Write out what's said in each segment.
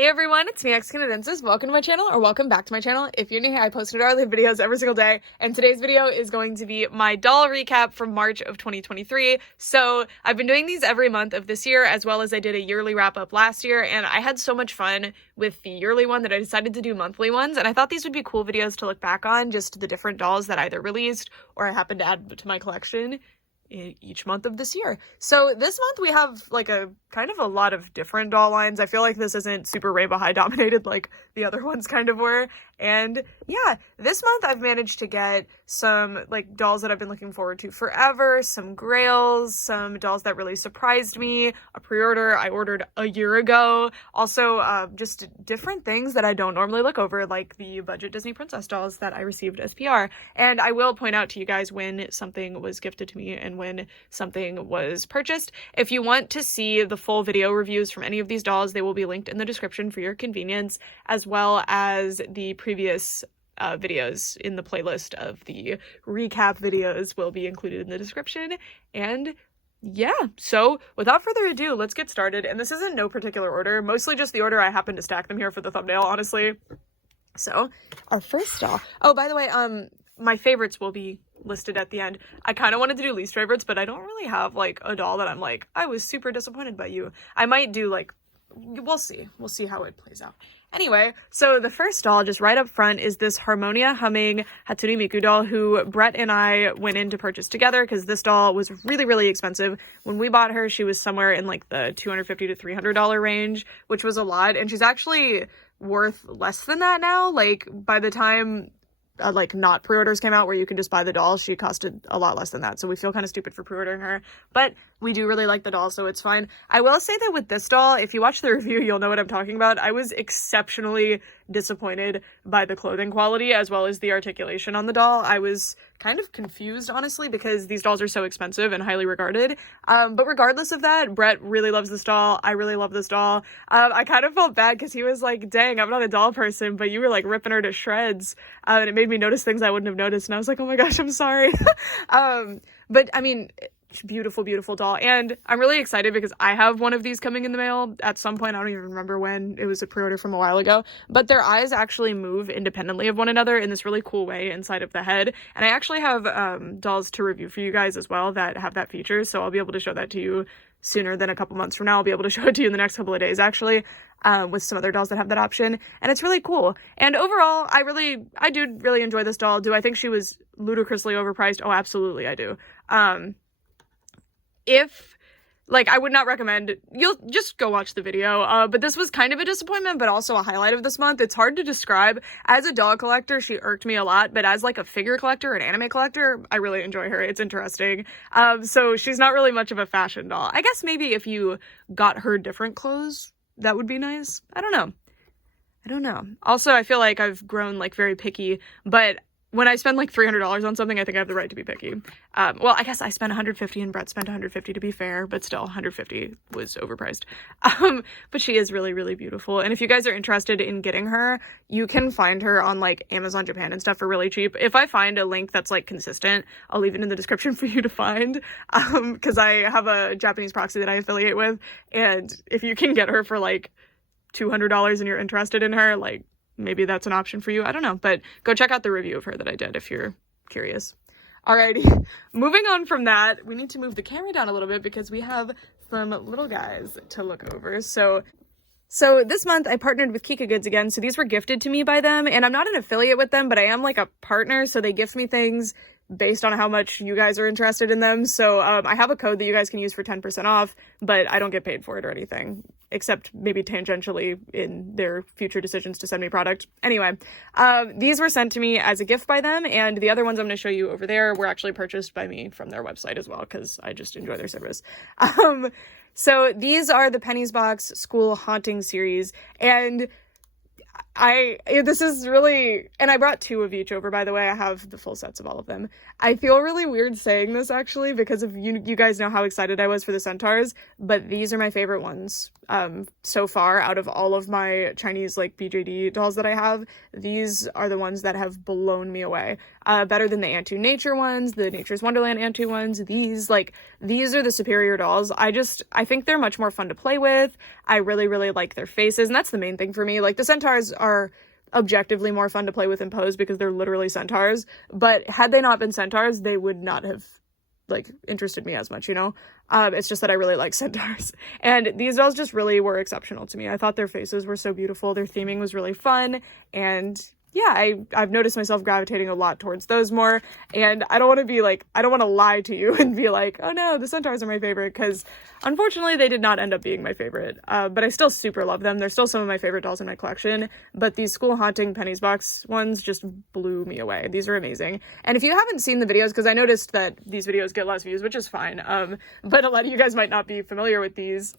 Hey everyone, it's me, X-Canadensis. Welcome to my channel, or welcome back to my channel. If you're new here, I post daily videos every single day, and today's video is going to be my doll recap from March of 2023. So I've been doing these every month of this year, as well as I did a yearly wrap-up last year, and I had so much fun with the yearly one that I decided to do monthly ones, and I thought these would be cool videos to look back on, just the different dolls that I either released or I happened to add to my collection each month of this year. So this month we have like a kind of a lot of different doll lines. I feel like this isn't super Rainbow High dominated like the other ones kind of were. And yeah, this month I've managed to get some like dolls that I've been looking forward to forever, some grails, some dolls that really surprised me, a pre-order I ordered a year ago, also just different things that I don't normally look over, like the budget Disney princess dolls that I received as PR. And I will point out to you guys when something was gifted to me and when something was purchased. If you want to see the full video reviews from any of these dolls, they will be linked in the description for your convenience, as well as the previous videos in the playlist of the recap videos will be included in the description. And yeah, so without further ado, let's get started. And this is in no particular order, mostly just the order I happened to stack them here for the thumbnail, honestly. So our first doll, oh, by the way, my favorites will be listed at the end. I kind of wanted to do least favorites, but I don't really have like a doll that I'm like, I was super disappointed by you. I might do like, we'll see how it plays out. Anyway, so the first doll just right up front is this Harmonia humming Hatsune Miku doll who Brett and I went in to purchase together because this doll was really, really expensive. When we bought her, she was somewhere in like the $250 to $300 range, which was a lot. And she's actually worth less than that now. Like by the time like not pre-orders came out where you can just buy the doll, she costed a lot less than that. So we feel kind of stupid for pre-ordering her, but we do really like the doll, so it's fine. I will say that with this doll, if you watch the review, you'll know what I'm talking about. I was exceptionally disappointed by the clothing quality as well as the articulation on the doll. I was kind of confused, honestly, because these dolls are so expensive and highly regarded. But regardless of that, Brett really loves this doll. I really love this doll. I kind of felt bad because he was like, dang, I'm not a doll person, but you were like ripping her to shreds. And it made me notice things I wouldn't have noticed. And I was like, oh my gosh, I'm sorry. But I mean, beautiful, beautiful doll. And I'm really excited because I have one of these coming in the mail at some point. I don't even remember when. It was a pre-order from a while ago, but their eyes actually move independently of one another in this really cool way inside of the head. And I actually have dolls to review for you guys as well that have that feature. So I'll be able to show that to you sooner than a couple months from now. I'll be able to show it to you in the next couple of days, actually, with some other dolls that have that option. And it's really cool. And overall, I do really enjoy this doll. Do I think she was ludicrously overpriced? Oh, absolutely, I do. If, like, I would not recommend, you'll just go watch the video, but this was kind of a disappointment, but also a highlight of this month. It's hard to describe. As a doll collector, she irked me a lot, but as, like, a figure collector, an anime collector, I really enjoy her. It's interesting. So she's not really much of a fashion doll. I guess maybe if you got her different clothes, that would be nice. I don't know. Also, I feel like I've grown, like, very picky, but when I spend like $300 on something, I think I have the right to be picky. Well, I guess I spent $150 and Brett spent $150 to be fair, but still $150 was overpriced. But she is really, really beautiful. And if you guys are interested in getting her, you can find her on like Amazon Japan and stuff for really cheap. If I find a link that's like consistent, I'll leave it in the description for you to find. Cause I have a Japanese proxy that I affiliate with. And if you can get her for like $200 and you're interested in her, like, maybe that's an option for you. I don't know, but go check out the review of her that I did if you're curious. Alrighty, moving on from that, we need to move the camera down a little bit because we have some little guys to look over. So this month I partnered with Kika Goods again. So these were gifted to me by them, and I'm not an affiliate with them, but I am like a partner. So they gift me things based on how much you guys are interested in them. So I have a code that you guys can use for 10% off, but I don't get paid for it or anything, except maybe tangentially in their future decisions to send me product. Anyway, these were sent to me as a gift by them, and the other ones I'm going to show you over there were actually purchased by me from their website as well, because I just enjoy their service. So these are the Penny's Box School Haunting series, and this is really, and I brought 2 of each over, by the way. I have the full sets of all of them. I feel really weird saying this, actually, because of you guys know how excited I was for the centaurs, but these are my favorite ones. so far out of all of my Chinese like BJD dolls that I have. These are the ones that have blown me away. Better than the Antu Nature ones, the Nature's Wonderland Antu ones. These are the superior dolls. I think they're much more fun to play with. I really, really like their faces, and that's the main thing for me. Like, the centaurs are objectively more fun to play with in pose because they're literally centaurs, but had they not been centaurs, they would not have like interested me as much, you know? It's just that I really like centaurs, and these dolls just really were exceptional to me. I thought their faces were so beautiful, their theming was really fun, and yeah, I've noticed myself gravitating a lot towards those more, and I don't want to lie to you and be like, oh no, the centaurs are my favorite, because unfortunately they did not end up being my favorite, but I still super love them. They're still some of my favorite dolls in my collection, but these School Haunting Pennies Box ones just blew me away. These are amazing, and if you haven't seen the videos, because I noticed that these videos get less views, which is fine, but a lot of you guys might not be familiar with these,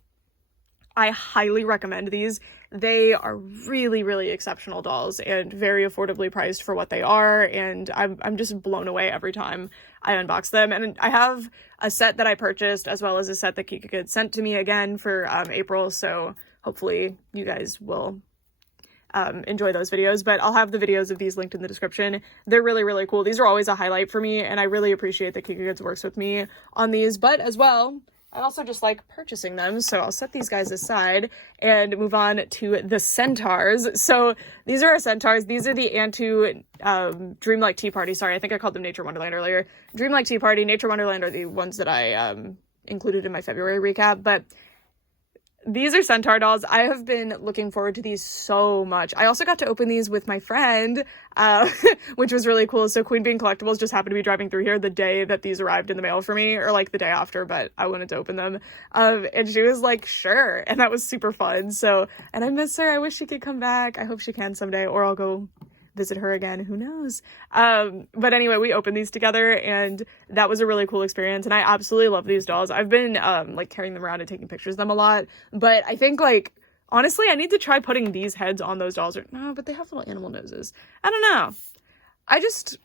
I highly recommend these. They are really, really exceptional dolls and very affordably priced for what they are, and I'm just blown away every time I unbox them. And I have a set that I purchased as well as a set that Kika Good sent to me again for April, so hopefully you guys will enjoy those videos, but I'll have the videos of these linked in the description. They're really, really cool. These are always a highlight for me, and I really appreciate that Kika Goods works with me on these, but as well, I also just like purchasing them, so I'll set these guys aside and move on to the centaurs. So these are our centaurs. These are the Antu Dreamlike Tea Party. Sorry, I think I called them Nature Wonderland earlier. Dreamlike Tea Party, Nature Wonderland are the ones that I included in my February recap, but these are centaur dolls. I have been looking forward to these so much. I also got to open these with my friend, which was really cool. So Queen Bean Collectibles just happened to be driving through here the day that these arrived in the mail for me, or like the day after, but I wanted to open them. And she was like, sure. And that was super fun. So, and I miss her. I wish she could come back. I hope she can someday, or I'll go visit her again, who knows. But anyway, we opened these together, and that was a really cool experience, and I absolutely love these dolls. I've been like carrying them around and taking pictures of them a lot, but I think like honestly I need to try putting these heads on those dolls. Or no, but they have little animal noses. I don't know, I just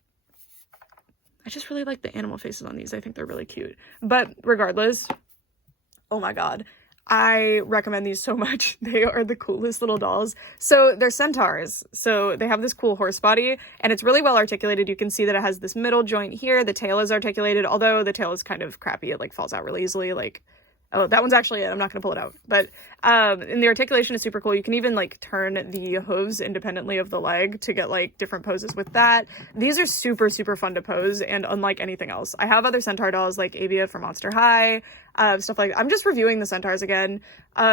really like the animal faces on these. I think they're really cute. But regardless, oh my god, I recommend these so much. They are the coolest little dolls. So they're centaurs. So they have this cool horse body, and it's really well articulated. You can see that it has this middle joint here. The tail is articulated, although the tail is kind of crappy. It like falls out really easily. Like, oh, that one's actually it. I'm not going to pull it out. But and the articulation is super cool. You can even like turn the hooves independently of the leg to get like different poses with that. These are super, super fun to pose, and unlike anything else. I have other centaur dolls like Avia from Monster High, stuff like that. I'm just reviewing the centaurs again.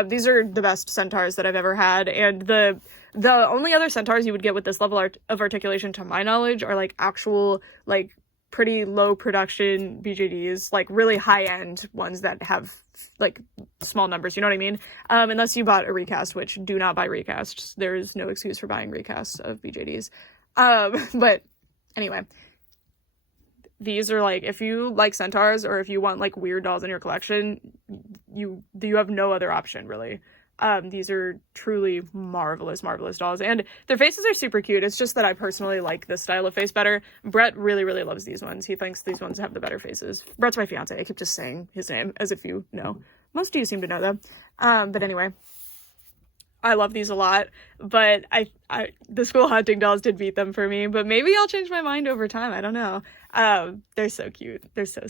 These are the best centaurs that I've ever had, and the only other centaurs you would get with this level of articulation, to my knowledge, are like actual like pretty low production BJDs, like really high end ones that have like small numbers, you know what I mean? Unless you bought a recast, which do not buy recasts. There is no excuse for buying recasts of BJDs. But anyway, these are like, if you like centaurs or if you want like weird dolls in your collection, you have no other option really. These are truly marvelous dolls, and their faces are super cute. It's just that I personally like this style of face better. Brett really, really loves these ones. He thinks these ones have the better faces. Brett's my fiance. I keep just saying his name as if you know. Most of you seem to know them. But anyway, I love these a lot, but the School Haunting dolls did beat them for me, but maybe I'll change my mind over time. I don't know. They're so cute. They're so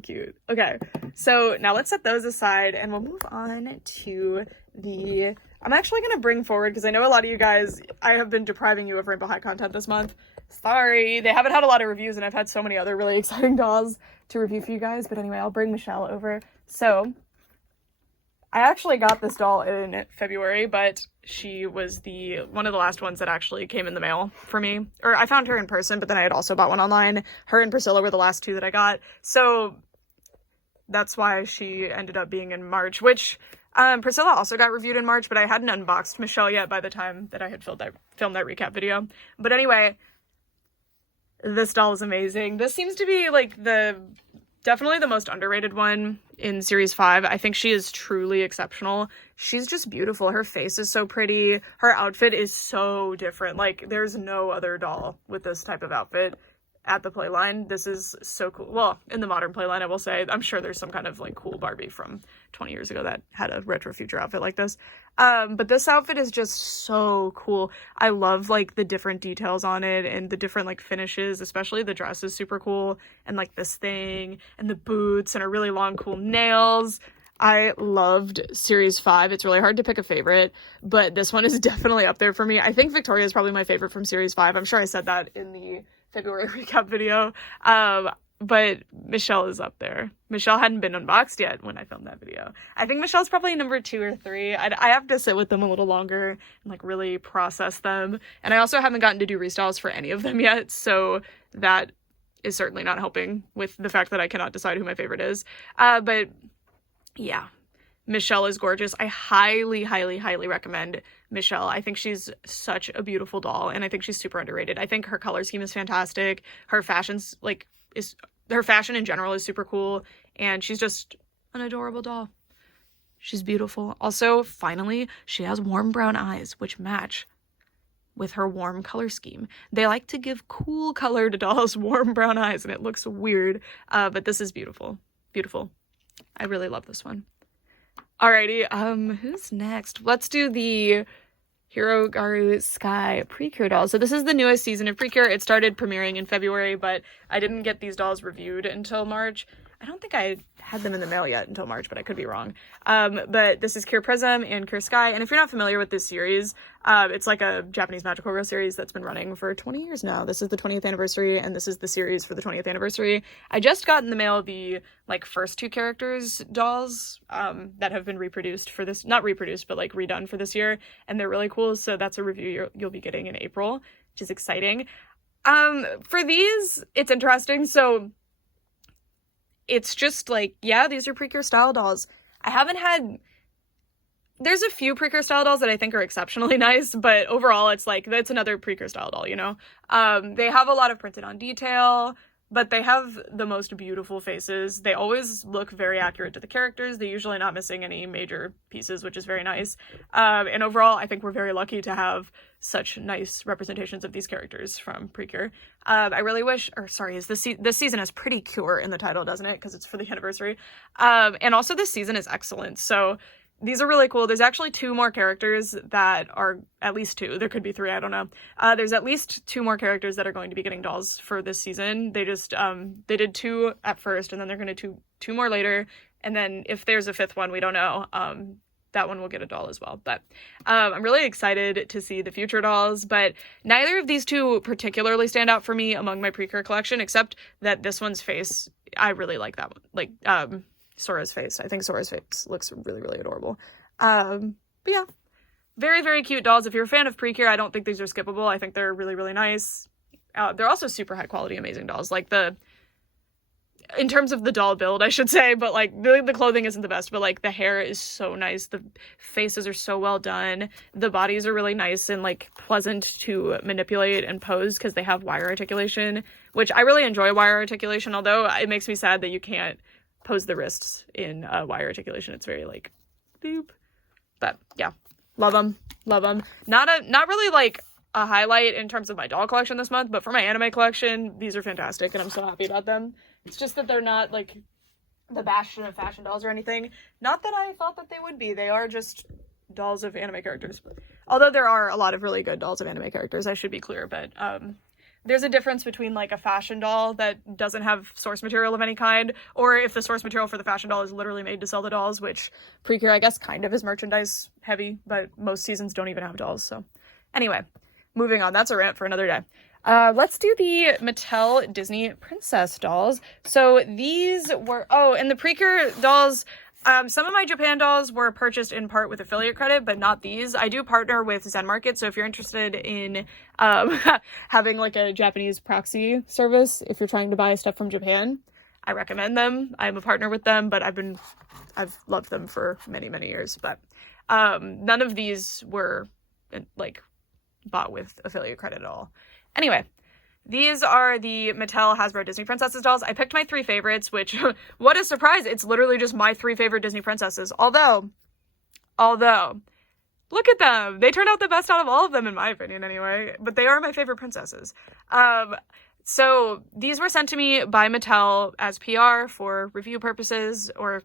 cute. Okay, so now let's set those aside and we'll move on to I'm actually going to bring forward, because I know a lot of you guys, I have been depriving you of Rainbow High content this month. Sorry, they haven't had a lot of reviews, and I've had so many other really exciting dolls to review for you guys, but anyway, I'll bring Michelle over. So I actually got this doll in February, but she was one of the last ones that actually came in the mail for me. Or I found her in person, but then I had also bought one online. Her and Priscilla were the last two that I got. So that's why she ended up being in March, which Priscilla also got reviewed in March, but I hadn't unboxed Michelle yet by the time that I had filmed that recap video. But anyway, this doll is amazing. This seems to be like definitely the most underrated one in Series 5. I think she is truly exceptional. She's just beautiful. Her face is so pretty. Her outfit is so different. Like, there's no other doll with this type of outfit. at the playline. This is so cool. Well, in the modern playline, I will say, I'm sure there's some kind of like cool Barbie from 20 years ago that had a retro future outfit like this. But this outfit is just so cool. I love like the different details on it and the different like finishes, especially the dress is super cool. And like this thing and the boots and her really long cool nails. I loved Series 5. It's really hard to pick a favorite, but this one is definitely up there for me. I think Victoria is probably my favorite from Series 5. I'm sure I said that in the February recap video. But Michelle is up there. Michelle hadn't been unboxed yet when I filmed that video. I think Michelle's probably number 2 or 3. I have to sit with them a little longer and like really process them. And I also haven't gotten to do restyles for any of them yet, so that is certainly not helping with the fact that I cannot decide who my favorite is. But yeah, Michelle is gorgeous. I highly, highly, highly recommend Michelle. I think she's such a beautiful doll, and I think she's super underrated. I think her color scheme is fantastic. Her fashion's like her fashion in general is super cool, and she's just an adorable doll. She's beautiful. Also, finally, she has warm brown eyes, which match with her warm color scheme. They like to give cool color to dolls warm brown eyes, and it looks weird, but this is beautiful. Beautiful. I really love this one. Alrighty, who's next? Let's do the Hero Garu Sky Precure doll. So this is the newest season of Precure. It started premiering in February, but I didn't get these dolls reviewed until March. I don't think I had them in the mail yet until March, but I could be wrong. But this is Cure Prism and Cure Sky. And if you're not familiar with this series, it's like a Japanese magical girl series that's been running for 20 years now. This is the 20th anniversary, and this is the series for the 20th anniversary. I just got in the mail the like first 2 characters dolls that have been reproduced for this, not reproduced, but like redone for this year. And they're really cool. So that's a review you'll be getting in April, which is exciting. For these, it's interesting. So it's just like, yeah, these are Precure style dolls. There's a few Precure style dolls that I think are exceptionally nice, but overall it's like, that's another Precure style doll, you know? They have a lot of printed on detail, but they have the most beautiful faces. They always look very accurate to the characters. They're usually not missing any major pieces, which is very nice. And overall, I think we're very lucky to have such nice representations of these characters from Precure. I really wish, this season has Pretty Cure in the title, doesn't it? Because it's for the anniversary. And also this season is excellent. So these are really cool. There's actually 2 more characters that are, at least 2. There could be 3, I don't know. There's at least 2 more characters that are going to be getting dolls for this season. They just, they did 2 at first, and then they're going to do 2 more later. And then if there's a 5th one, we don't know. That one will get a doll as well. But I'm really excited to see the future dolls, but neither of these 2 particularly stand out for me among my Precure collection, except that this one's face, I really like that one. Like, Sora's face. I think Sora's face looks really, really adorable. But yeah, very, very cute dolls. If you're a fan of Precure, I don't think these are skippable. I think they're really, really nice. They're also super high quality, amazing dolls. Like in terms of the doll build, I should say, but like the clothing isn't the best, but like the hair is so nice. The faces are so well done. The bodies are really nice and like pleasant to manipulate and pose because they have wire articulation, which I really enjoy wire articulation, although it makes me sad that you can't pose the wrists in wire articulation. It's very like boop. But yeah, love them. Not really like a highlight in terms of my doll collection this month, but for my anime collection, these are fantastic and I'm so happy about them. It's just that they're not like the bastion of fashion dolls or anything. Not that I thought that they would be. They are just dolls of anime characters. Although there are a lot of really good dolls of anime characters, I should be clear, but there's a difference between like a fashion doll that doesn't have source material of any kind, or if the source material for the fashion doll is literally made to sell the dolls, which Precure I guess kind of is merchandise heavy, but most seasons don't even have dolls. So anyway, moving on. That's a rant for another day. Let's do the Mattel Disney princess dolls. So these were, and the Precure dolls, some of my Japan dolls were purchased in part with affiliate credit, but not these. I do partner with Zen Market, so if you're interested in having like a Japanese proxy service, if you're trying to buy stuff from Japan, I recommend them. I'm a partner with them, but I've loved them for many, many years. But none of these were like bought with affiliate credit at all. Anyway, these are the Mattel Hasbro Disney Princesses dolls. I picked my 3 favorites, which, what a surprise. It's literally just my 3 favorite Disney princesses. Although, look at them. They turned out the best out of all of them, in my opinion, anyway. But they are my favorite princesses. So these were sent to me by Mattel as PR for review purposes, or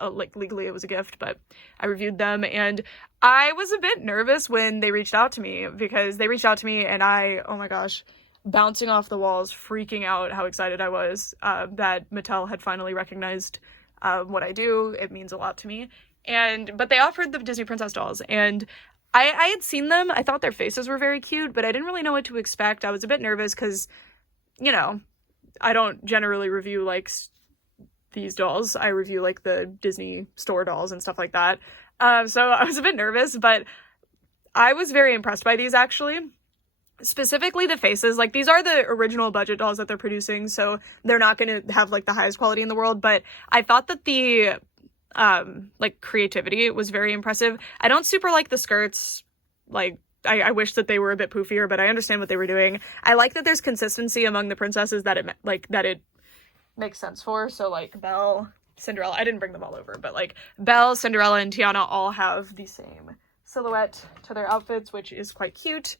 like legally it was a gift, but I reviewed them, and I was a bit nervous when they reached out to me, because they reached out to me and oh my gosh, bouncing off the walls, freaking out how excited I was that Mattel had finally recognized what I do. It means a lot to me. But they offered the Disney Princess dolls, and I had seen them. I thought their faces were very cute, but I didn't really know what to expect. I was a bit nervous because, you know, I don't generally review like these dolls. I review like the Disney store dolls and stuff like that. So I was a bit nervous, but I was very impressed by these, actually. Specifically the faces. Like, these are the original budget dolls that they're producing, so they're not going to have like the highest quality in the world, but I thought that the like creativity was very impressive. I don't super like the skirts. Like, I wish that they were a bit poofier, but I understand what they were doing. I like that there's consistency among the princesses that it makes sense for. So like Belle, Cinderella, I didn't bring them all over, but like Belle, Cinderella, and Tiana all have the same silhouette to their outfits, which is quite cute.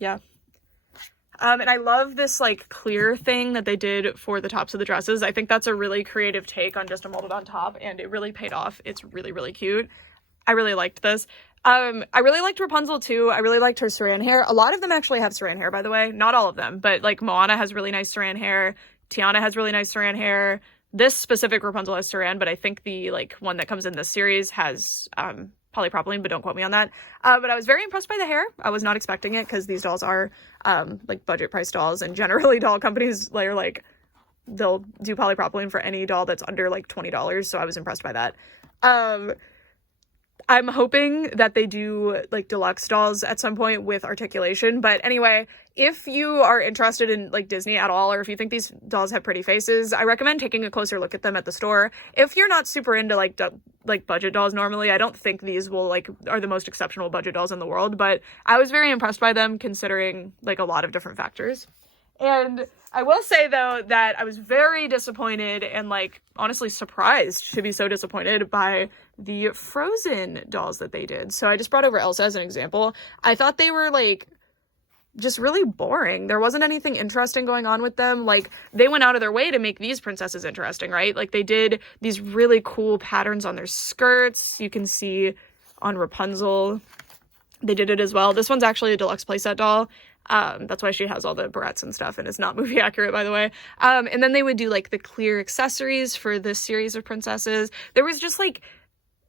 Yeah. And I love this like clear thing that they did for the tops of the dresses. I think that's a really creative take on just a molded on top, and it really paid off. It's really, really cute. I really liked this. I really liked Rapunzel too. I really liked her saran hair. A lot of them actually have saran hair, by the way. Not all of them, but like Moana has really nice saran hair. Tiana has really nice saran hair. This specific Rapunzel has saran, but I think the like one that comes in this series has polypropylene, but don't quote me on that. But I was very impressed by the hair. I was not expecting it, because these dolls are like budget price dolls, and generally doll companies they'll do polypropylene for any doll that's under like $20, so I was impressed by that. I'm hoping that they do like deluxe dolls at some point with articulation. But anyway, if you are interested in like Disney at all, or if you think these dolls have pretty faces, I recommend taking a closer look at them at the store. If you're not super into like budget dolls normally, I don't think these are the most exceptional budget dolls in the world, but I was very impressed by them considering like a lot of different factors. And I will say, though, that I was very disappointed and, like, honestly surprised to be so disappointed by the Frozen dolls that they did. So I just brought over Elsa as an example. I thought they were, like, just really boring. There wasn't anything interesting going on with them. Like, they went out of their way to make these princesses interesting, right? Like, they did these really cool patterns on their skirts. You can see on Rapunzel, they did it as well. This one's actually a deluxe playset doll. That's why she has all the barrettes and stuff, and it's not movie accurate, by the way. And then they would do like the clear accessories for this series of princesses. There was just like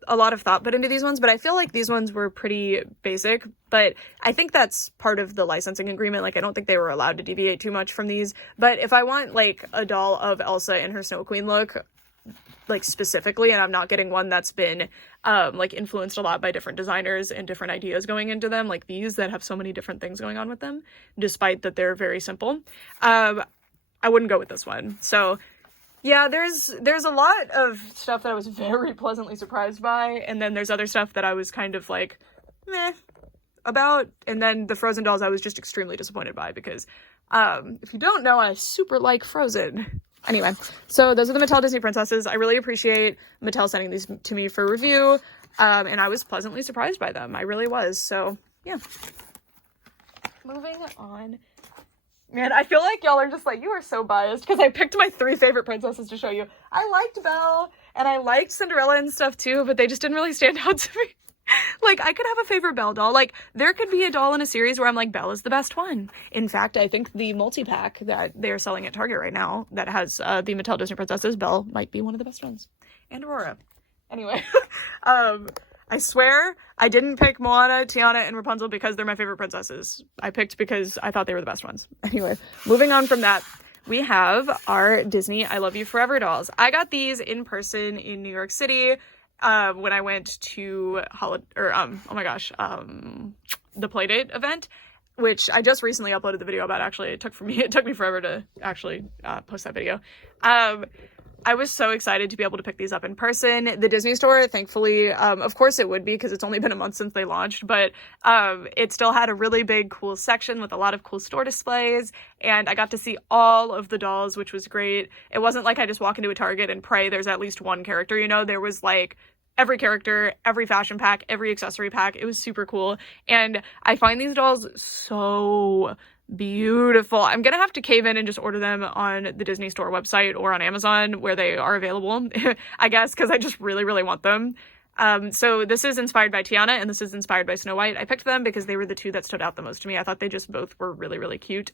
a lot of thought put into these ones, but I feel like these ones were pretty basic, but I think that's part of the licensing agreement. Like, I don't think they were allowed to deviate too much from these, but if I want like a doll of Elsa in her Snow Queen look, like specifically, and I'm not getting one that's been like influenced a lot by different designers and different ideas going into them, like these that have so many different things going on with them, despite that they're very simple, I wouldn't go with this one. So yeah, there's a lot of stuff that I was very pleasantly surprised by, and then there's other stuff that I was kind of like meh about, and then the Frozen dolls I was just extremely disappointed by, because if you don't know, I super like Frozen. Anyway, so those are the Mattel Disney princesses. I really appreciate Mattel sending these to me for review, and I was pleasantly surprised by them. I really was. So yeah. Moving on. Man, I feel like y'all are just like, you are so biased, because I picked my 3 favorite princesses to show you. I liked Belle, and I liked Cinderella and stuff too, but they just didn't really stand out to me. Like, I could have a favorite Belle doll. Like, there could be a doll in a series where I'm like, Belle is the best one. In fact, I think the multi-pack that they're selling at Target right now that has the Mattel Disney princesses, Belle might be one of the best ones. And Aurora. Anyway, I swear I didn't pick Moana, Tiana, and Rapunzel because they're my favorite princesses. I picked because I thought they were the best ones. Anyway, moving on from that, we have our Disney I Love You Forever dolls. I got these in person in New York City when I went to the Playdate event, which I just recently uploaded the video about. Actually, it took me forever to actually post that video. I was so excited to be able to pick these up in person. The Disney store, thankfully, of course it would be, because it's only been a month since they launched, but it still had a really big, cool section with a lot of cool store displays, and I got to see all of the dolls, which was great. It wasn't like I just walk into a Target and pray there's at least one character, you know? There was like every character, every fashion pack, every accessory pack. It was super cool, and I find these dolls so beautiful. I'm gonna have to cave in and just order them on the Disney Store website or on Amazon where they are available, I guess, because I just really, really want them. So this is inspired by Tiana and this is inspired by Snow White. I picked them because they were the two that stood out the most to me. I thought they just both were really, really cute.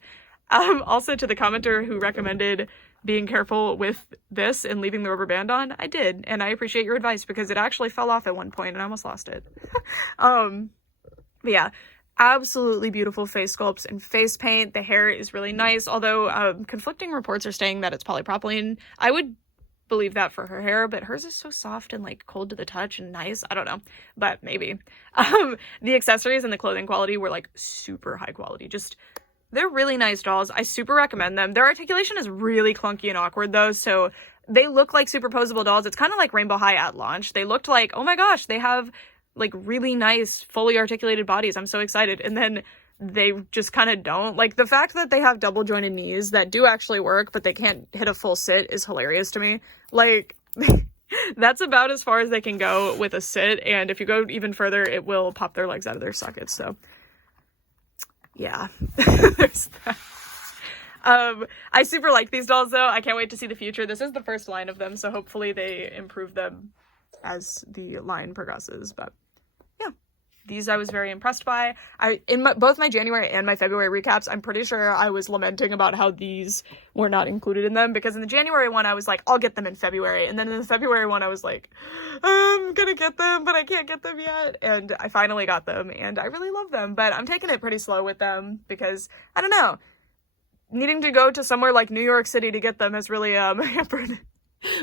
Also to the commenter who recommended being careful with this and leaving the rubber band on, I did, and I appreciate your advice because it actually fell off at one point and I almost lost it. But yeah, absolutely beautiful face sculpts and face paint. The hair is really nice, although conflicting reports are saying that it's polypropylene. I would believe that for her hair, but hers is so soft and like cold to the touch and nice. I don't know, but maybe. The accessories and the clothing quality were like super high quality. Just, they're really nice dolls. I super recommend them. Their articulation is really clunky and awkward though, so they look like superposable dolls. It's kind of like Rainbow High at launch. They looked like, oh my gosh, they have like really nice fully articulated bodies. I'm so excited. And then they just kind of don't. Like, the fact that they have double jointed knees that do actually work, but they can't hit a full sit is hilarious to me. Like, that's about as far as they can go with a sit, and if you go even further, it will pop their legs out of their sockets, so yeah. There's that. I super like these dolls, though. I can't wait to see the future. This is the first line of them, so hopefully they improve them as the line progresses, but these I was very impressed by. Both my January and my February recaps, I'm pretty sure I was lamenting about how these were not included in them, because in the January one I was like, I'll get them in February, and then in the February one I was like, I'm gonna get them, but I can't get them yet, and I finally got them, and I really love them, but I'm taking it pretty slow with them, because, I don't know, needing to go to somewhere like New York City to get them has really hampered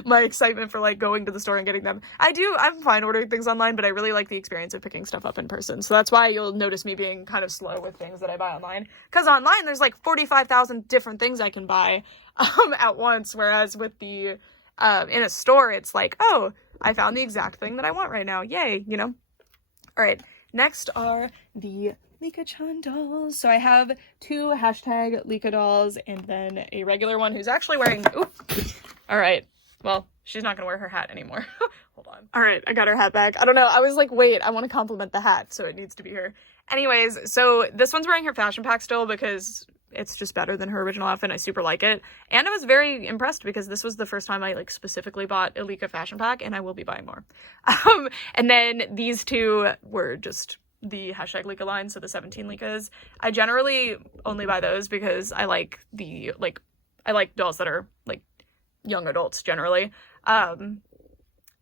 my excitement for like going to the store and getting them. I'm fine ordering things online, but I really like the experience of picking stuff up in person. So that's why you'll notice me being kind of slow with things that I buy online. Because online there's like 45,000 different things I can buy at once. Whereas with the in a store, it's like, oh, I found the exact thing that I want right now. Yay, you know? All right, next are the Licca-chan dolls. So I have two hashtag Licca dolls and then a regular one who's actually wearing, oop, all right. Well, she's not gonna wear her hat anymore. Hold on. All right, I got her hat back. I don't know. I was like, wait, I want to compliment the hat, so it needs to be her. Anyways, so this one's wearing her fashion pack still because it's just better than her original outfit, and I super like it. And I was very impressed because this was the first time I like specifically bought a Licca fashion pack, and I will be buying more. And then these two were just the hashtag Licca line, so the 17 Liccas. I generally only buy those because I like I like dolls that are like young adults generally. But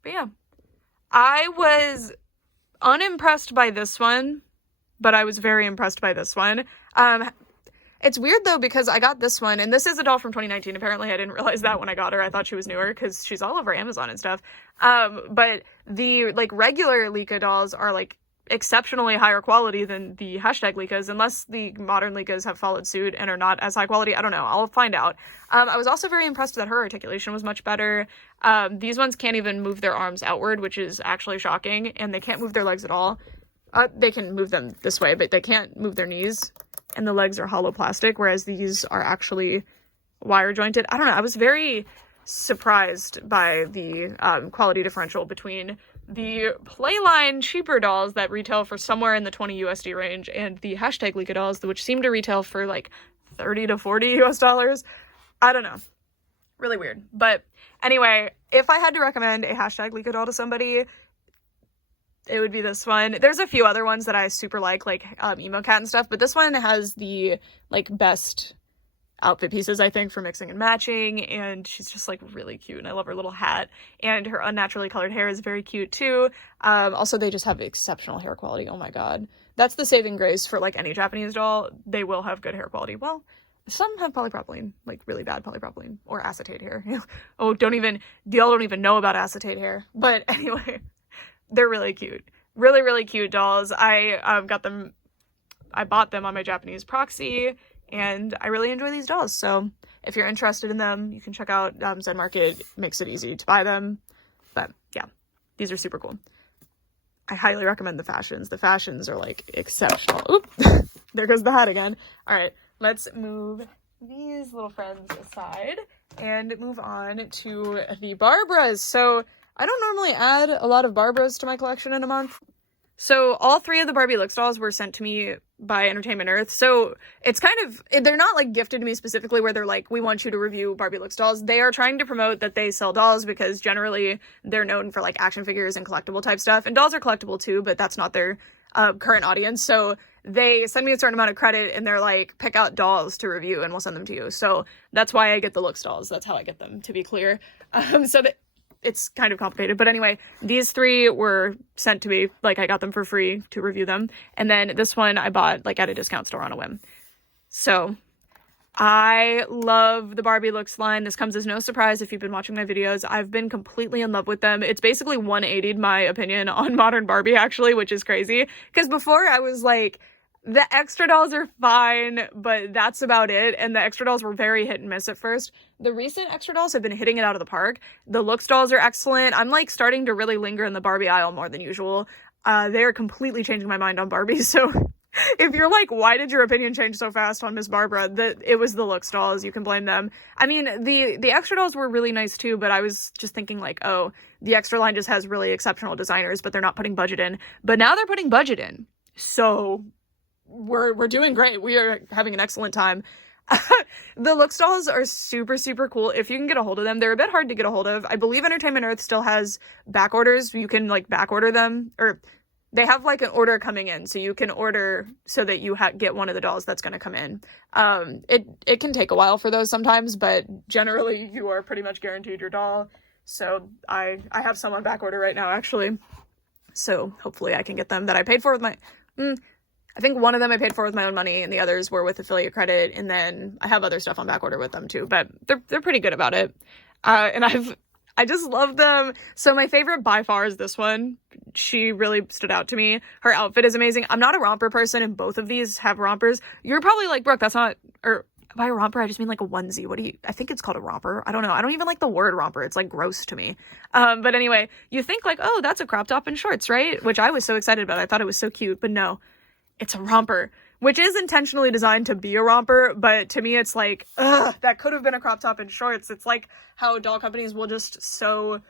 yeah, I was unimpressed by this one, but I was very impressed by this one. It's weird though, because I got this one, and this is a doll from 2019. Apparently I didn't realize that when I got her. I thought she was newer because she's all over Amazon and stuff. But the like regular Licca dolls are like exceptionally higher quality than the hashtag Liccas, unless the modern Liccas have followed suit and are not as high quality. I don't know. I'll find out. I was also very impressed that her articulation was much better. These ones can't even move their arms outward, which is actually shocking, and they can't move their legs at all. They can move them this way, but they can't move their knees, and the legs are hollow plastic, whereas these are actually wire jointed. I don't know. I was very surprised by the quality differential between the Playline cheaper dolls that retail for somewhere in the 20 USD range and the hashtag Licca dolls, which seem to retail for like 30 to 40 US dollars. I don't know. Really weird. But anyway, if I had to recommend a hashtag Licca doll to somebody, it would be this one. There's a few other ones that I super like Emo Cat and stuff, but this one has the like best outfit pieces, I think, for mixing and matching, and she's just like really cute, and I love her little hat, and her unnaturally colored hair is very cute too. Also, they just have exceptional hair quality. Oh my god, that's the saving grace for like any Japanese doll. They will have good hair quality. Well, some have polypropylene, like really bad polypropylene or acetate hair. Oh, y'all don't even know about acetate hair. But anyway, they're really cute, really cute dolls. I bought them on my Japanese proxy, and I really enjoy these dolls. So if you're interested in them, you can check out Zen Market. Makes it easy to buy them. But yeah, these are super cool. I highly recommend the fashions. The fashions are like exceptional. Oop, there goes the hat again. All right, let's move these little friends aside and move on to the Barbaras. So I don't normally add a lot of Barbaras to my collection in a month. So all three of the Barbie Looks dolls were sent to me by Entertainment Earth. So it's kind of, they're not like gifted to me specifically where they're like, we want you to review Barbie Looks dolls. They are trying to promote that they sell dolls because generally they're known for like action figures and collectible type stuff. And dolls are collectible too, but that's not their current audience. So they send me a certain amount of credit and they're like, pick out dolls to review and we'll send them to you. So that's why I get the Looks dolls. That's how I get them, to be clear. So that it's kind of complicated, but anyway, these three were sent to me, like I got them for free to review them, and then this one I bought like at a discount store on a whim. So I love the Barbie Looks line. This comes as no surprise if you've been watching my videos. I've been completely in love with them. It's basically 180'd my opinion on modern Barbie, actually, which is crazy, because before I was like, the extra dolls are fine, but that's about it. And the extra dolls were very hit and miss at first. The recent extra dolls have been hitting it out of the park. The Looks dolls are excellent. I'm like starting to really linger in the Barbie aisle more than usual. They're completely changing my mind on Barbie. So if you're like, why did your opinion change so fast on Miss Barbara? It was the Looks dolls. You can blame them. I mean, the extra dolls were really nice too, but I was just thinking like, oh, the extra line just has really exceptional designers, but they're not putting budget in. But now they're putting budget in. So we're doing great. We are having an excellent time. The Looks dolls are super, super cool. If you can get a hold of them, they're a bit hard to get a hold of. I believe Entertainment Earth still has back orders. You can like back order them, or they have like an order coming in. So you can order so that you get one of the dolls that's going to come in. It can take a while for those sometimes, but generally you are pretty much guaranteed your doll. So I have some on back order right now, actually. So hopefully I can get them that I paid for with my, I think one of them I paid for with my own money and the others were with affiliate credit. And then I have other stuff on back order with them too, but they're pretty good about it. And I just love them. So my favorite by far is this one. She really stood out to me. Her outfit is amazing. I'm not a romper person and both of these have rompers. You're probably like, Brooke, that's not, or by a romper, I just mean like a onesie. I think it's called a romper. I don't know. I don't even like the word romper. It's like gross to me. But anyway, you think like, oh, that's a crop top and shorts, right? Which I was so excited about. I thought it was so cute, but no. It's a romper, which is intentionally designed to be a romper, but to me it's like, ugh, that could have been a crop top and shorts. It's like how doll companies will just sew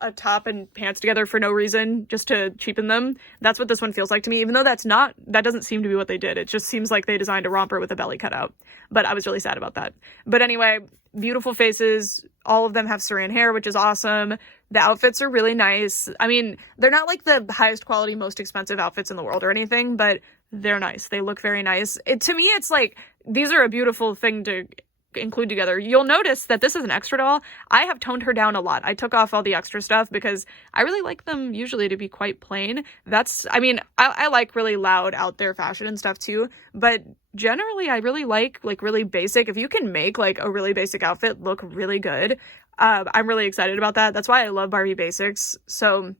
a top and pants together for no reason, just to cheapen them. That's what this one feels like to me, even though that doesn't seem to be what they did. It just seems like they designed a romper with a belly cutout, but I was really sad about that. But anyway, beautiful faces. All of them have saran hair, which is awesome. The outfits are really nice. I mean, they're not like the highest quality, most expensive outfits in the world or anything, but they're nice. They look very nice. To me, it's like, these are a beautiful thing to include together. You'll notice that this is an extra doll. I have toned her down a lot. I took off all the extra stuff because I really like them usually to be quite plain. I like really loud out there fashion and stuff too, but generally I really like really basic. If you can make like a really basic outfit look really good, I'm really excited about that. That's why I love Barbie basics. So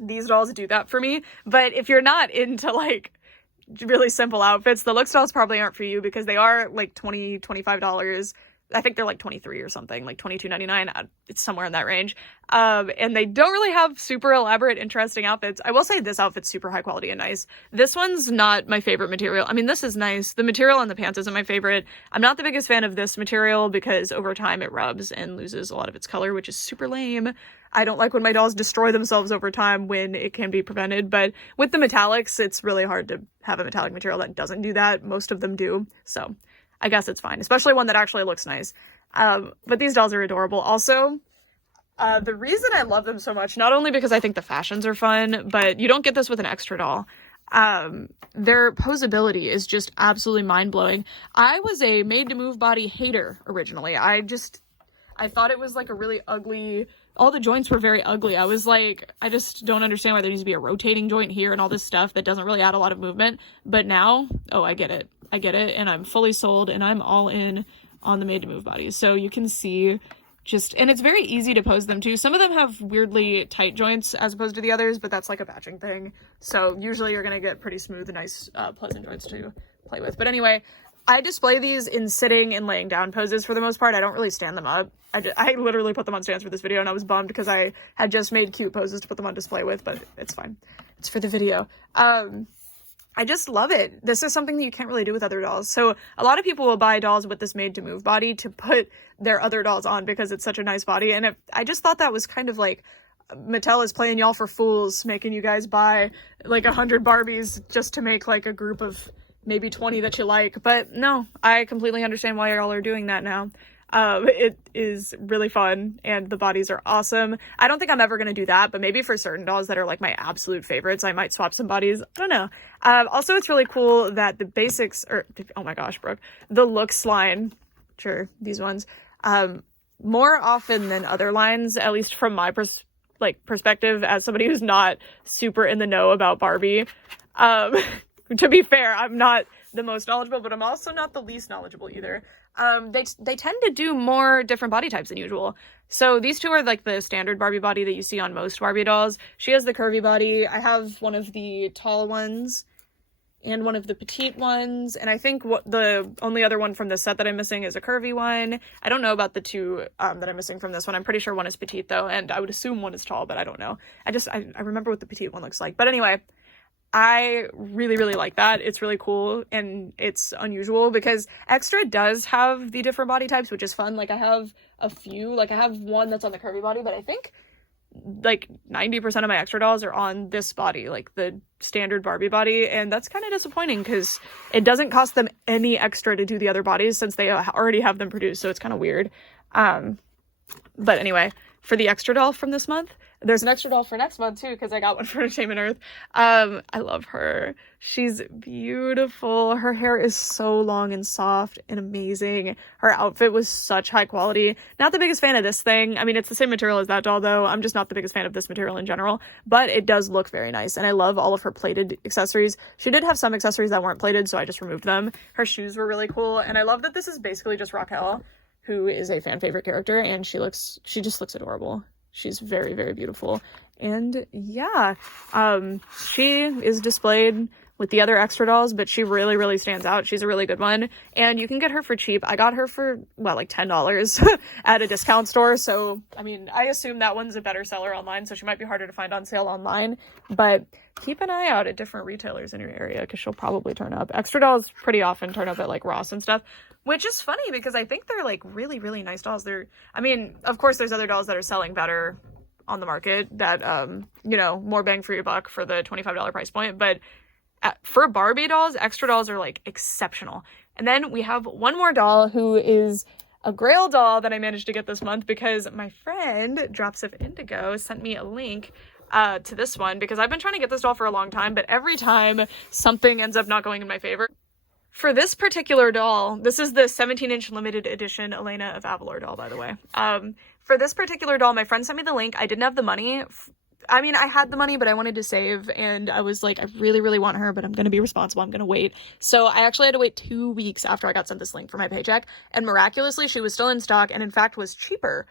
these dolls do that for me. But if you're not into like really simple outfits, the Looks dolls probably aren't for you because they are like $25. I think they're like 23 or something, like $22.99. It's somewhere in that range. And they don't really have super elaborate, interesting outfits. I will say this outfit's super high quality and nice. This one's not my favorite material. I mean, this is nice. The material on the pants isn't my favorite. I'm not the biggest fan of this material because over time it rubs and loses a lot of its color, which is super lame. I don't like when my dolls destroy themselves over time when it can be prevented, but with the metallics, it's really hard to have a metallic material that doesn't do that. Most of them do, so I guess it's fine, especially one that actually looks nice. But these dolls are adorable. Also, the reason I love them so much, not only because I think the fashions are fun, but you don't get this with an extra doll. Their posability is just absolutely mind-blowing. I was a made-to-move body hater originally. I thought it was like a really ugly, all the joints were very ugly. I was like, I just don't understand why there needs to be a rotating joint here and all this stuff that doesn't really add a lot of movement. But now, oh, I get it, and I'm fully sold, and I'm all in on the made-to-move bodies. So you can see and it's very easy to pose them too. Some of them have weirdly tight joints as opposed to the others, but that's like a batching thing. So usually you're gonna get pretty smooth and nice, pleasant joints to play with. But anyway, I display these in sitting and laying down poses for the most part. I don't really stand them up. I literally put them on stands for this video, and I was bummed because I had just made cute poses to put them on display with, but it's fine. It's for the video. I just love it. This is something that you can't really do with other dolls. So a lot of people will buy dolls with this made to move body to put their other dolls on because it's such a nice body. And I just thought that was kind of like Mattel is playing y'all for fools, making you guys buy like 100 Barbies just to make like a group of maybe 20 that you like. But no, I completely understand why y'all are doing that now. It is really fun and the bodies are awesome. I don't think I'm ever going to do that, but maybe for certain dolls that are like my absolute favorites, I might swap some bodies. I don't know. Also, it's really cool that the basics, or oh my gosh, Brooke, the looks line, sure, these ones, more often than other lines, at least from my perspective as somebody who's not super in the know about Barbie. To be fair, I'm not the most knowledgeable, but I'm also not the least knowledgeable either. They tend to do more different body types than usual. So these two are like the standard Barbie body that you see on most Barbie dolls. She has the curvy body. I have one of the tall ones and one of the petite ones. And I think the only other one from this set that I'm missing is a curvy one. I don't know about the two that I'm missing from this one. I'm pretty sure one is petite though, and I would assume one is tall, but I don't know. I remember what the petite one looks like. But anyway, I really, really like that. It's really cool and it's unusual because Extra does have the different body types, which is fun. Like I have a few, like I have one that's on the curvy body, but I think like 90% of my Extra dolls are on this body, like the standard Barbie body. And that's kind of disappointing because it doesn't cost them any extra to do the other bodies since they already have them produced. So it's kind of weird. But anyway, for the Extra doll from this month, there's an Extra doll for next month too, because I got one for Entertainment Earth. I love her. She's beautiful. Her hair is so long and soft and amazing. Her outfit was such high quality. Not the biggest fan of this thing. I mean, it's the same material as that doll though. I'm just not the biggest fan of this material in general, but it does look very nice. And I love all of her plated accessories. She did have some accessories that weren't plated, so I just removed them. Her shoes were really cool. And I love that this is basically just Raquel, who is a fan favorite character, and she just looks adorable. She's very, very beautiful. And yeah, she is displayed with the other Extra dolls, but she really, really stands out. She's a really good one. And you can get her for cheap. I got her for, well, like $10 at a discount store. So, I mean, I assume that one's a better seller online, so she might be harder to find on sale online. But keep an eye out at different retailers in your area because she'll probably turn up. Extra dolls pretty often turn up at like Ross and stuff, which is funny because I think they're like really, really nice dolls. I mean, of course there's other dolls that are selling better on the market that, you know, more bang for your buck for the $25 price point. But for Barbie dolls, Extra dolls are like exceptional. And then we have one more doll who is a Grail doll that I managed to get this month because my friend Drops of Indigo sent me a link to this one because I've been trying to get this doll for a long time, but every time something ends up not going in my favor. For this particular doll, this is the 17-inch limited edition Elena of Avalor doll, by the way. For this particular doll, my friend sent me the link. I didn't have the money. I mean, I had the money, but I wanted to save, and I was like, I really, really want her, but I'm going to be responsible. I'm going to wait. So I actually had to wait 2 weeks after I got sent this link for my paycheck, and miraculously, she was still in stock, and in fact was cheaper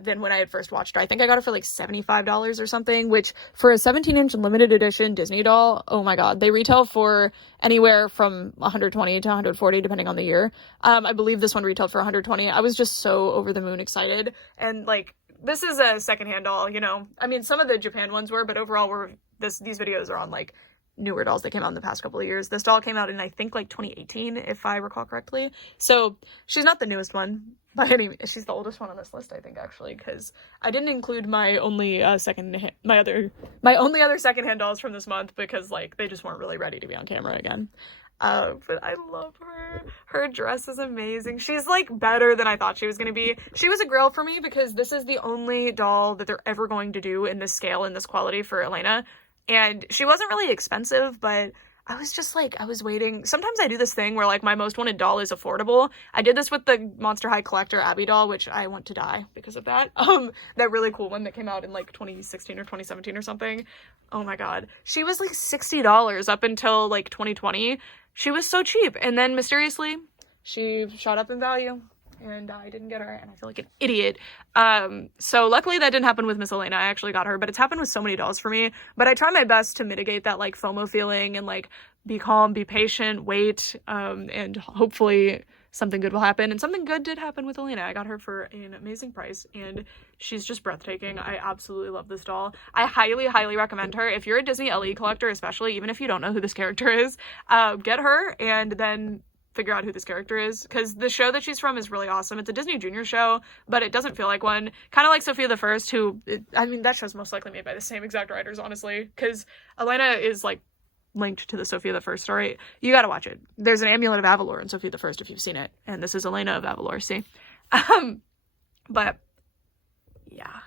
than when I had first watched her. I think I got her for like $75 or something, which for a 17-inch limited edition Disney doll, oh my god, they retail for anywhere from $120 to $140 depending on the year. I believe this one retailed for $120. I was just so over the moon excited, and like, this is a secondhand doll, you know. I mean, some of the Japan ones were, but overall these videos are on like newer dolls that came out in the past couple of years. This doll came out in, I think, like 2018, if I recall correctly. So she's not the newest one, but anyway, she's the oldest one on this list, I think, actually, because I didn't include my only other secondhand dolls from this month because like they just weren't really ready to be on camera again. But I love her. Her dress is amazing. She's like better than I thought she was gonna be. She was a Grail for me because this is the only doll that they're ever going to do in this scale, in this quality for Elena. And she wasn't really expensive, but I was just like, I was waiting. Sometimes I do this thing where like my most wanted doll is affordable. I did this with the Monster High Collector Abby doll, which I want to die because of that. That really cool one that came out in like 2016 or 2017 or something. Oh my god. She was like $60 up until like 2020. She was so cheap. And then mysteriously, she shot up in value. And I didn't get her, and I feel like an idiot. So luckily that didn't happen with Miss Elena. I actually got her, but it's happened with so many dolls for me. But I try my best to mitigate that like FOMO feeling and like be calm, be patient, wait, and hopefully something good will happen. And something good did happen with Elena. I got her for an amazing price, and she's just breathtaking. I absolutely love this doll. I highly, highly recommend her. If you're a Disney LE collector, especially, even if you don't know who this character is, get her and then figure out who this character is, because the show that she's from is really awesome. It's a Disney Junior show, but it doesn't feel like one. Kind of like Sophia the First, who, I mean, that show's most likely made by the same exact writers, honestly, because Elena is, like, linked to the Sophia the First story. You gotta watch it. There's an amulet of Avalor in Sophia the First if you've seen it, and this is Elena of Avalor, see? But, yeah.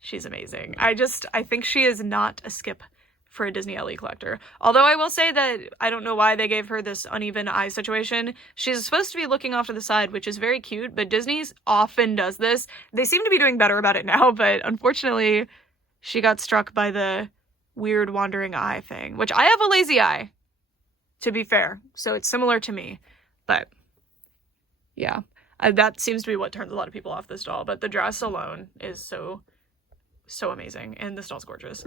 She's amazing. I think she is not a skip for a Disney LE collector. Although I will say that I don't know why they gave her this uneven eye situation. She's supposed to be looking off to the side, which is very cute, but Disney often does this. They seem to be doing better about it now, but unfortunately, she got struck by the weird wandering eye thing, which I have a lazy eye, to be fair, so it's similar to me, but yeah. That seems to be what turns a lot of people off this doll, but the dress alone is so amazing, and this doll's gorgeous.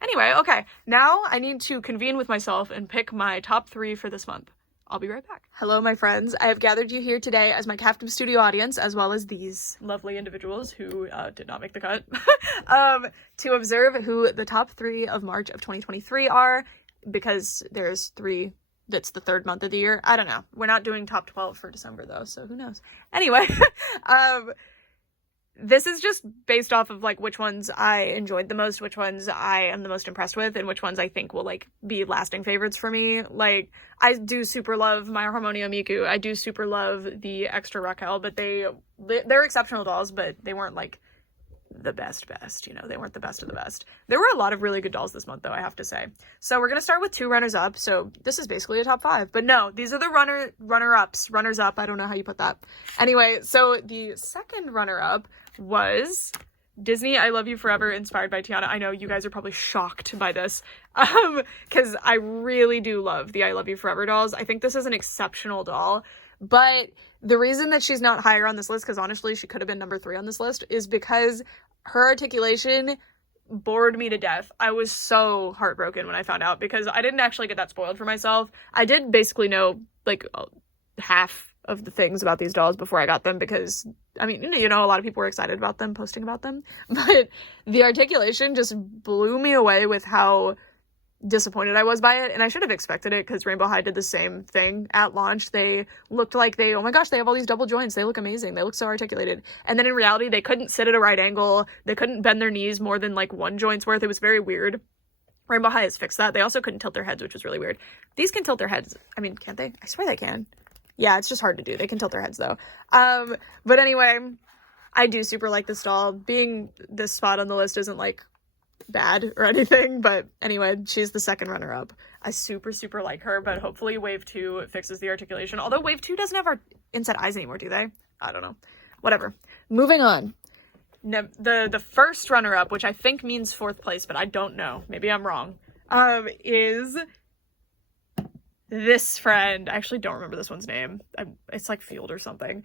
Anyway, okay, now I need to convene with myself and pick my top 3 for this month. I'll be right back. Hello, my friends. I have gathered you here today as my Captive Studio audience, as well as these lovely individuals who did not make the cut, to observe who the top 3 of March of 2023 are, because there's 3, that's the 3rd month of the year. I don't know. We're not doing top 12 for December, though, so who knows? Anyway, this is just based off of, like, which ones I enjoyed the most, which ones I am the most impressed with, and which ones I think will, like, be lasting favorites for me. Like, I do super love my Harmonia Miku. I do super love the extra Raquel, but they're exceptional dolls, but they weren't, like, the best, you know? They weren't the best of the best. There were a lot of really good dolls this month, though, I have to say. So we're gonna start with 2 runners-up, so this is basically a top 5. But no, these are the runners-up. I don't know how you put that. Anyway, so the second runner-up was Disney I Love You Forever, inspired by Tiana. I know you guys are probably shocked by this, because I really do love the I Love You Forever dolls. I think this is an exceptional doll, but the reason that she's not higher on this list, because honestly she could have been number 3 on this list, is because her articulation bored me to death. I was so heartbroken when I found out, because I didn't actually get that spoiled for myself. I did basically know, like, half of the things about these dolls before I got them, because, I mean, you know, a lot of people were excited about them, posting about them, but the articulation just blew me away with how disappointed I was by it, and I should have expected it, because Rainbow High did the same thing at launch. They looked like oh my gosh, they have all these double joints, they look amazing, they look so articulated, and then in reality, they couldn't sit at a right angle, they couldn't bend their knees more than, like, 1 joint's worth. It was very weird. Rainbow High has fixed that. They also couldn't tilt their heads, which was really weird. These can tilt their heads. I mean, can't they? I swear they can. Yeah, it's just hard to do. They can tilt their heads, though. But anyway, I do super like this doll. Being this spot on the list isn't, like, bad or anything, but anyway, she's the second runner-up. I super like her, but hopefully Wave 2 fixes the articulation. Although Wave 2 doesn't have our inset eyes anymore, do they? I don't know. Whatever. Moving on. The first runner-up, which I think means 4th place, but I don't know. Maybe I'm wrong. Is this friend. I actually don't remember this one's name. It's like Field or something.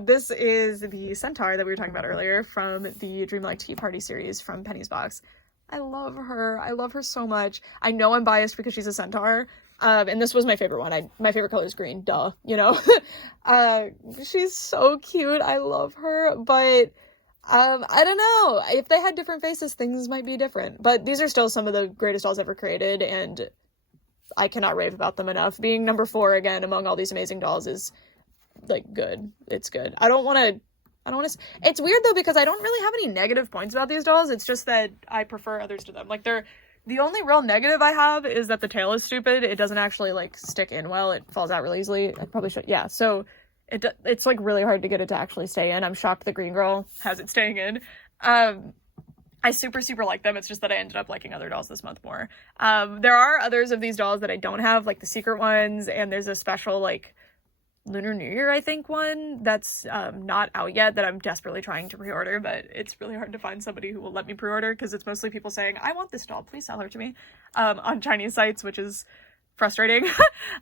This is the centaur that we were talking about earlier from the Dreamlike Tea Party series from Penny's Box. I love her. I love her so much. I know I'm biased because she's a centaur. And this was my favorite one. My favorite color is green. Duh. You know? She's so cute. I love her. But I don't know. If they had different faces, things might be different. But these are still some of the greatest dolls ever created, and I cannot rave about them enough. Being number 4 again among all these amazing dolls is, like, good. It's good. I don't want to, it's weird though, because I don't really have any negative points about these dolls. It's just that I prefer others to them. Like, the only real negative I have is that the tail is stupid. It doesn't actually, like, stick in well. It falls out really easily. I probably should, yeah. So it's, like, really hard to get it to actually stay in. I'm shocked the green girl has it staying in. I super like them. It's just that I ended up liking other dolls this month more. There are others of these dolls that I don't have, like the secret ones, and there's a special, like, Lunar New Year, I think, one that's not out yet that I'm desperately trying to pre-order, but it's really hard to find somebody who will let me pre-order, because it's mostly people saying, I want this doll, please sell her to me, on Chinese sites, which is frustrating.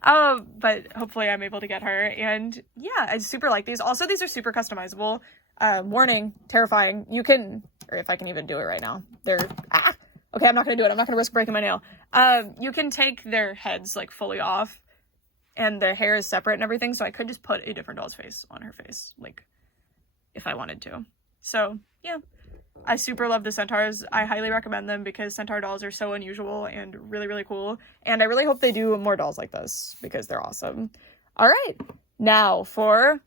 But hopefully I'm able to get her, and yeah, I super like these. Also, these are super customizable. Warning, terrifying. You can, or if I can even do it right now, okay, I'm not gonna do it. I'm not gonna risk breaking my nail. You can take their heads, like, fully off, and their hair is separate and everything, so I could just put a different doll's face on her face, like, if I wanted to. So, yeah. I super love the centaurs. I highly recommend them because centaur dolls are so unusual and really cool, and I really hope they do more dolls like this because they're awesome. All right, now for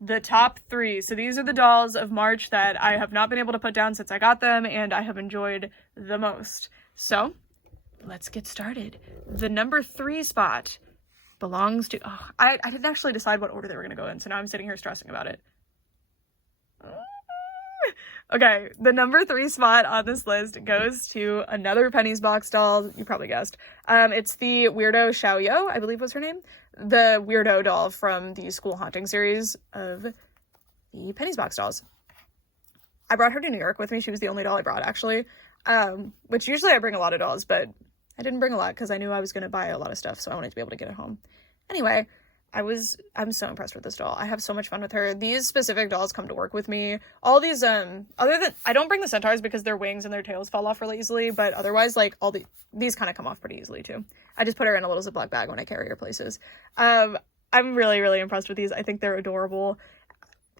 the top 3. So these are the dolls of March that I have not been able to put down since I got them and I have enjoyed the most. So let's get started. The number 3 spot belongs to, I didn't actually decide what order they were going to go in, so now I'm sitting here stressing about it. Okay, the number 3 spot on this list goes to another Penny's box doll. You probably guessed. It's the Weirdo Xiaoyo, I believe was her name. The Weirdo doll from the School Haunting series of the Penny's box dolls. I brought her to New York with me. She was the only doll I brought, actually. Which usually I bring a lot of dolls, but I didn't bring a lot because I knew I was going to buy a lot of stuff, so I wanted to be able to get it home. Anyway, I'm so impressed with this doll. I have so much fun with her. These specific dolls come to work with me. All these, other than, I don't bring the centaurs because their wings and their tails fall off really easily, but otherwise, like, these kind of come off pretty easily, too. I just put her in a little Ziploc bag when I carry her places. I'm really, really impressed with these. I think they're adorable.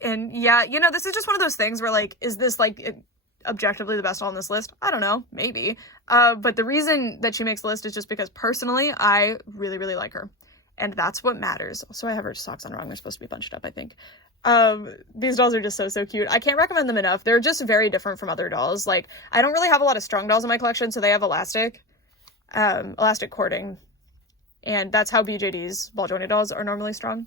And yeah, you know, this is just one of those things where, like, is this, like, objectively the best doll on this list? I don't know, maybe. But the reason that she makes the list is just because, personally, I really, really like her. And that's what matters. Also, I have her socks on wrong. They're supposed to be bunched up, I think. These dolls are just so, so cute. I can't recommend them enough. They're just very different from other dolls. Like, I don't really have a lot of strung dolls in my collection, so they have elastic cording. And that's how BJD's ball jointed dolls are normally strung.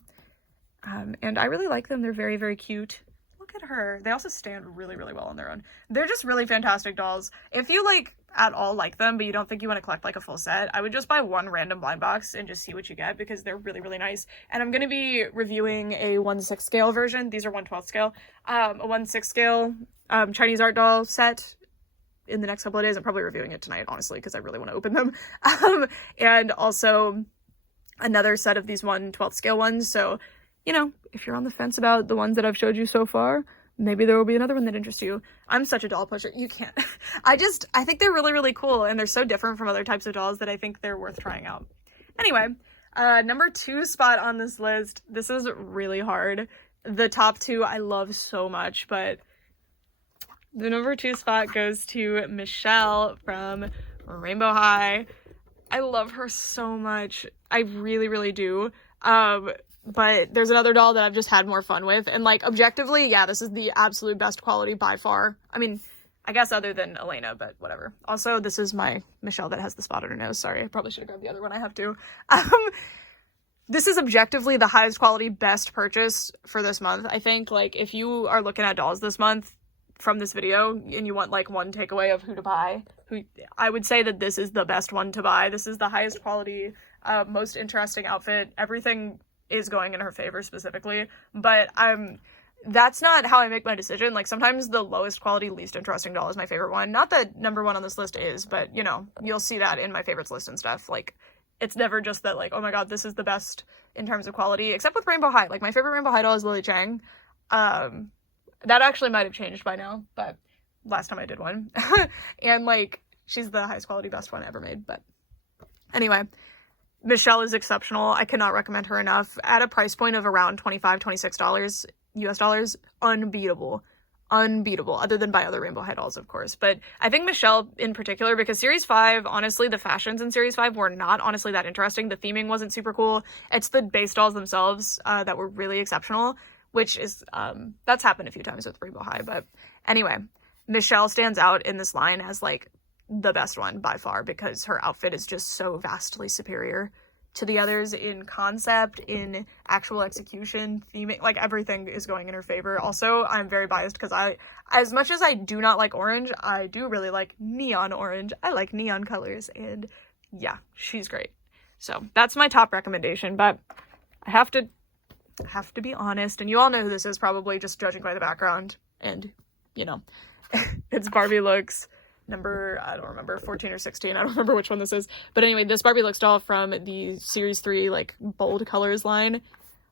And I really like them. They're very, very cute. Look at her. They also stand really, really well on their own. They're just really fantastic dolls. If you, like, at all like them, but you don't think you want to collect, like, a full set, I would just buy one random blind box and just see what you get, because they're really, really nice. And I'm going to be reviewing a 1/6 scale version. These are 1/12 scale. A 1/6 scale Chinese art doll set in the next couple of days. I'm probably reviewing it tonight, honestly, because I really want to open them. And also another set of these 1/12 scale ones. So, you know, if you're on the fence about the ones that I've showed you so far, maybe there will be another one that interests you. I'm such a doll pusher. You can't. I think they're really, really cool, and they're so different from other types of dolls that I think they're worth trying out. Anyway, number 2 spot on this list. This is really hard. The top 2 I love so much, but the number 2 spot goes to Michelle from Rainbow High. I love her so much. I really, really do. But there's another doll that I've just had more fun with. And, like, objectively, yeah, this is the absolute best quality by far. I mean, I guess other than Elena, but whatever. Also, this is my Michelle that has the spot on her nose. Sorry, I probably should have grabbed the other one. I have to. This is objectively the highest quality, best purchase for this month. I think, like, if you are looking at dolls this month from this video and you want, like, one takeaway of who to buy, I would say that this is the best one to buy. This is the highest quality, most interesting outfit. Everything is going in her favor specifically, but that's not how I make my decision. Like, sometimes the lowest quality, least interesting doll is my favorite one. Not that number 1 on this list is, but, you know, you'll see that in my favorites list and stuff. Like, it's never just that, like, oh my god, this is the best in terms of quality, except with Rainbow High. Like, my favorite Rainbow High doll is Lily Chang. That actually might have changed by now, but last time I did one. And, like, she's the highest quality, best one ever made. But anyway, Michelle is exceptional. I cannot recommend her enough. At a price point of around $25, $26 US dollars, unbeatable. Unbeatable, other than by other Rainbow High dolls, of course. But I think Michelle in particular, because Series 5, honestly, the fashions in Series 5 were not honestly that interesting. The theming wasn't super cool. It's the base dolls themselves that were really exceptional, which is, that's happened a few times with Rainbow High. But anyway, Michelle stands out in this line as, like, the best one by far, because her outfit is just so vastly superior to the others in concept, in actual execution, theming, like, everything is going in her favor. Also, I'm very biased because as much as I do not like orange, I do really like neon orange. I like neon colors, and yeah, she's great. So that's my top recommendation, but I have to be honest, and you all know who this is probably just judging by the background, and, you know, it's Barbie Looks number, I don't remember, 14 or 16. I don't remember which one this is. But anyway, this Barbie Looks doll from the Series 3, like, bold colors line.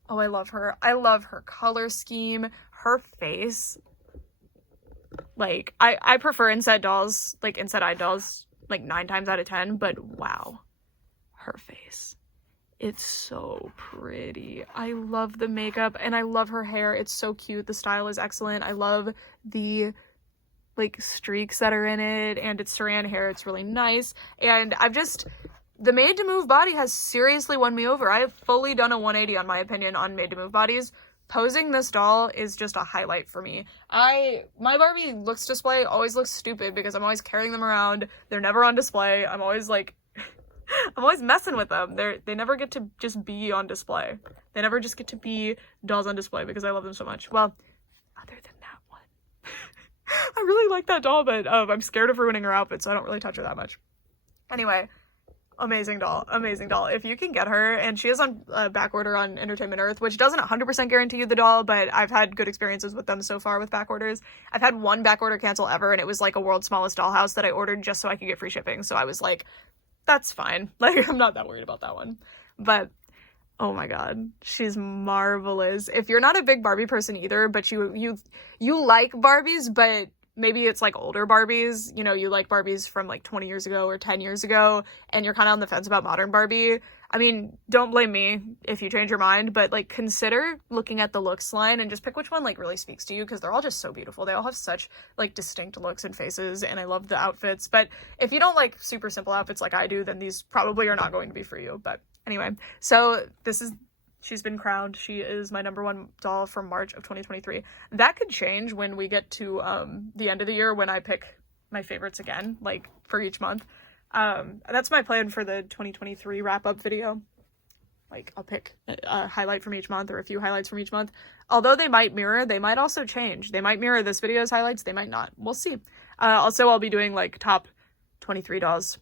Oh, I love her. I love her color scheme. Her face. Like, I prefer inset dolls, like, inset-eyed dolls, like, 9 times out of 10. But, wow. Her face. It's so pretty. I love the makeup, and I love her hair. It's so cute. The style is excellent. I love the, like, streaks that are in it, and it's Saran hair. It's really nice. And the Made to Move body has seriously won me over. I have fully done a 180 on my opinion on Made to Move bodies. Posing this doll is just a highlight for me. My Barbie looks display always looks stupid because I'm always carrying them around. They're never on display. I'm always like, I'm always messing with them. They never get to just be on display. They never just get to be dolls on display because I love them so much. Well, other than that one. I really like that doll, but I'm scared of ruining her outfit, so I don't really touch her that much. Anyway, amazing doll, amazing doll. If you can get her, and she is on back order on Entertainment Earth, which doesn't 100% guarantee you the doll, but I've had good experiences with them so far with back orders. I've had one back order cancel ever, and it was like a World's Smallest Dollhouse that I ordered just so I could get free shipping. So I was like, that's fine. Like, I'm not that worried about that one. But oh my god, she's marvelous. If you're not a big Barbie person either, but you like Barbies, but maybe it's like older Barbies, you know, you like Barbies from like 20 years ago or 10 years ago, and you're kind of on the fence about modern Barbie, I mean, don't blame me if you change your mind, but like consider looking at the looks line and just pick which one like really speaks to you, because they're all just so beautiful. They all have such like distinct looks and faces, and I love the outfits. But if you don't like super simple outfits like I do, then these probably are not going to be for you. But anyway, so she's been crowned. She is my #1 doll from March of 2023. That could change when we get to the end of the year, when I pick my favorites again, like for each month. That's my plan for the 2023 wrap-up video. Like, I'll pick a highlight from each month or a few highlights from each month. Although they might mirror, they might also change. They might mirror this video's highlights, they might not. We'll see. Also, I'll be doing like top 23 dolls.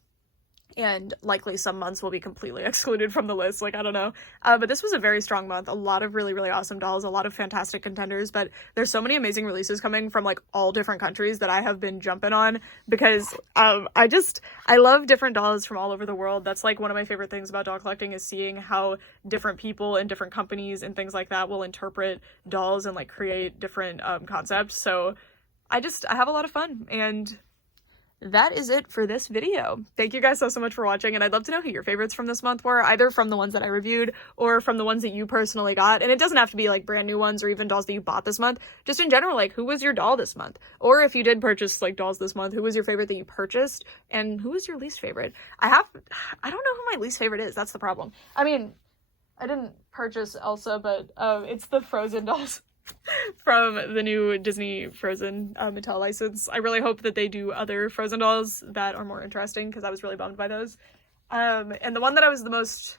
And likely some months will be completely excluded from the list, like, I don't know. But this was a very strong month. A lot of really, really awesome dolls, a lot of fantastic contenders, but there's so many amazing releases coming from, like, all different countries that I have been jumping on, because I love different dolls from all over the world. That's, like, one of my favorite things about doll collecting, is seeing how different people and different companies and things like that will interpret dolls and, like, create different concepts. So I have a lot of fun, and that is it for this video. Thank you guys so much for watching, and I'd love to know who your favorites from this month were, either from the ones that I reviewed or from the ones that you personally got. And it doesn't have to be like brand new ones or even dolls that you bought this month. Just in general, like, who was your doll this month? Or if you did purchase like dolls this month, who was your favorite that you purchased, and who was your least favorite? I don't know who my least favorite is. That's the problem. I mean, I didn't purchase Elsa, but it's the Frozen dolls from the new Disney Frozen Mattel license. I really hope that they do other Frozen dolls that are more interesting, because I was really bummed by those. And the one that I was the most,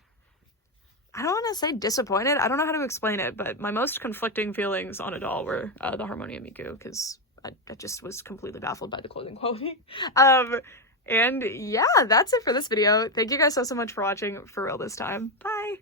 I don't want to say disappointed, I don't know how to explain it, but my most conflicting feelings on a doll were the Harmonia Miku, because I just was completely baffled by the clothing quality. And yeah, that's it for this video. Thank you guys so much for watching, for real this time. Bye!